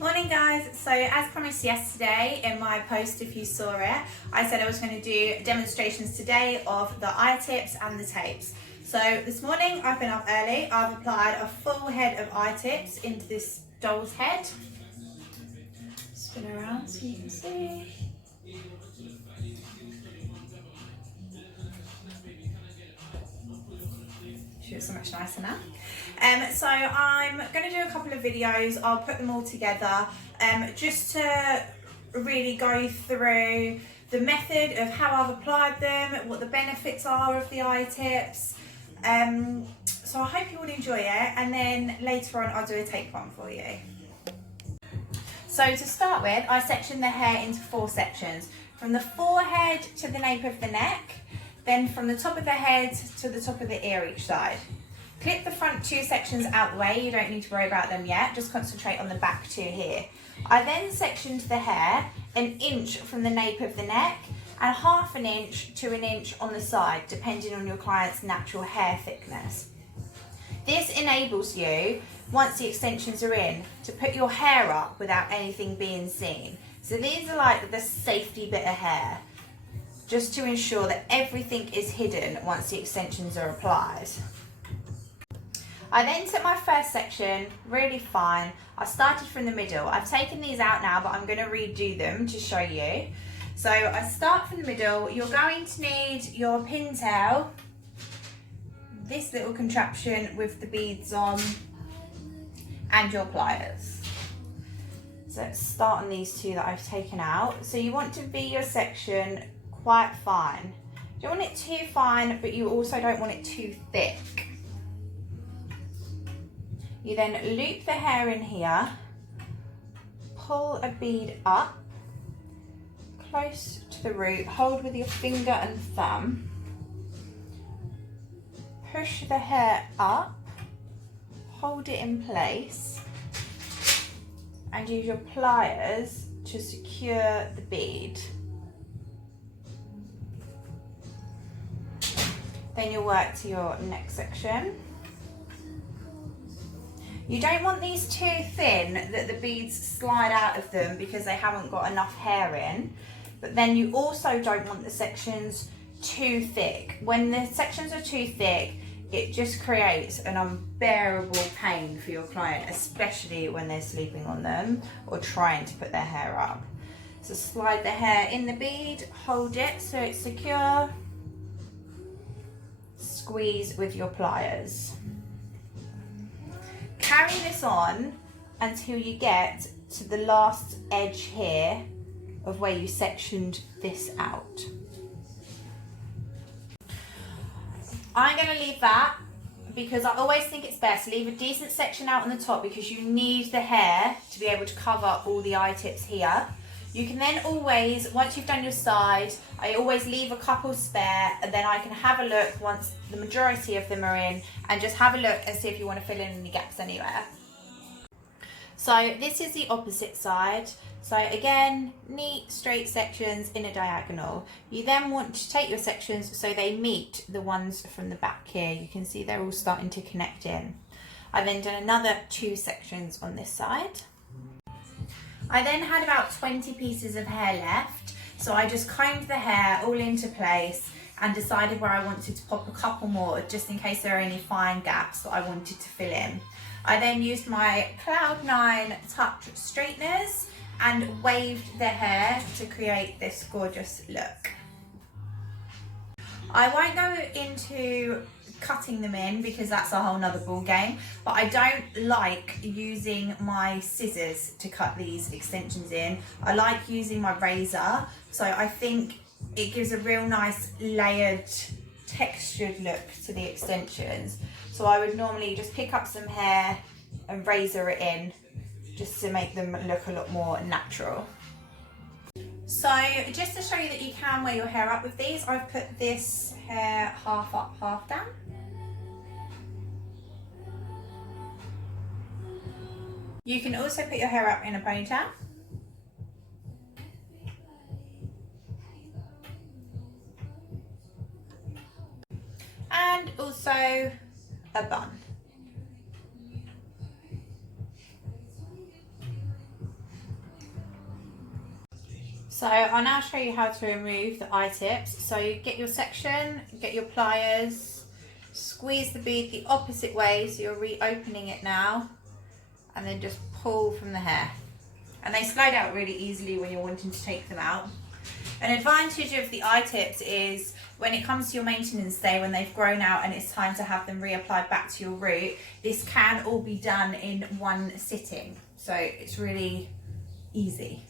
Morning guys, so as promised yesterday in my post, if you saw it, I said I was going to do demonstrations today of the I.Tips and the tapes. So this morning I've been up early, I've applied a full head of I.Tips into this doll's head. Spin around so you can see. She looks so much nicer now. So I'm going to do a couple of videos. I'll put them all together just to really go through the method of how I've applied them, what the benefits are of the I.Tips. So I hope you all enjoy it, and then later on I'll do a tape one for you. So to start with, I section the hair into 4 sections. From the forehead to the nape of the neck, then from the top of the head to the top of the ear each side. Clip the front 2 sections out the way, you don't need to worry about them yet, just concentrate on the back 2 here. I then sectioned the hair 1 inch from the nape of the neck and 1/2 inch to 1 inch on the side, depending on your client's natural hair thickness. This enables you, once the extensions are in, to put your hair up without anything being seen. So these are like the safety bit of hair, just to ensure that everything is hidden once the extensions are applied. I then took my first section, really fine. I started from the middle. I've taken these out now, but I'm going to redo them to show you. So I start from the middle. You're going to need your pintail, this little contraption with the beads on, and your pliers. So let's start on these 2 that I've taken out. So you want to be your section quite fine. You don't want it too fine, but you also don't want it too thick. You then loop the hair in here, pull a bead up, close to the root, hold with your finger and thumb, push the hair up, hold it in place, and use your pliers to secure the bead. Then you'll work to your next section. You don't want these too thin that the beads slide out of them because they haven't got enough hair in, but then you also don't want the sections too thick. When the sections are too thick, it just creates an unbearable pain for your client, especially when they're sleeping on them or trying to put their hair up. So slide the hair in the bead, hold it so it's secure, squeeze with your pliers. Carry this on until you get to the last edge here of where you sectioned this out. I'm going to leave that because I always think it's best to leave a decent section out on the top because you need the hair to be able to cover all the I-Tips here. You can then always, once you've done your side, I always leave a couple spare, and then I can have a look once the majority of them are in and just have a look and see if you want to fill in any gaps anywhere. So this is the opposite side. So again, neat straight sections in a diagonal. You then want to take your sections so they meet the ones from the back here. You can see they're all starting to connect in. I've then done another 2 sections on this side. I then had about 20 pieces of hair left, so I just combed the hair all into place and decided where I wanted to pop a couple more just in case there are any fine gaps that I wanted to fill in. I then used my Cloud9 Touch straighteners and waved the hair to create this gorgeous look. I won't go into cutting them in because that's a whole nother ball game, but I don't like using my scissors to cut these extensions in. I like using my razor, so I think it gives a real nice layered textured look to the extensions. So I would normally just pick up some hair and razor it in just to make them look a lot more natural. So just to show you that you can wear your hair up with these, I've put this hair half up, half down. You can also put your hair up in a ponytail. And also a bun. So I'll now show you how to remove the I-tips. So you get your section, get your pliers, squeeze the bead the opposite way, so you're reopening it now, and then just pull from the hair. And they slide out really easily when you're wanting to take them out. An advantage of the I-tips is when it comes to your maintenance day, when they've grown out and it's time to have them reapplied back to your root, this can all be done in one sitting. So it's really easy.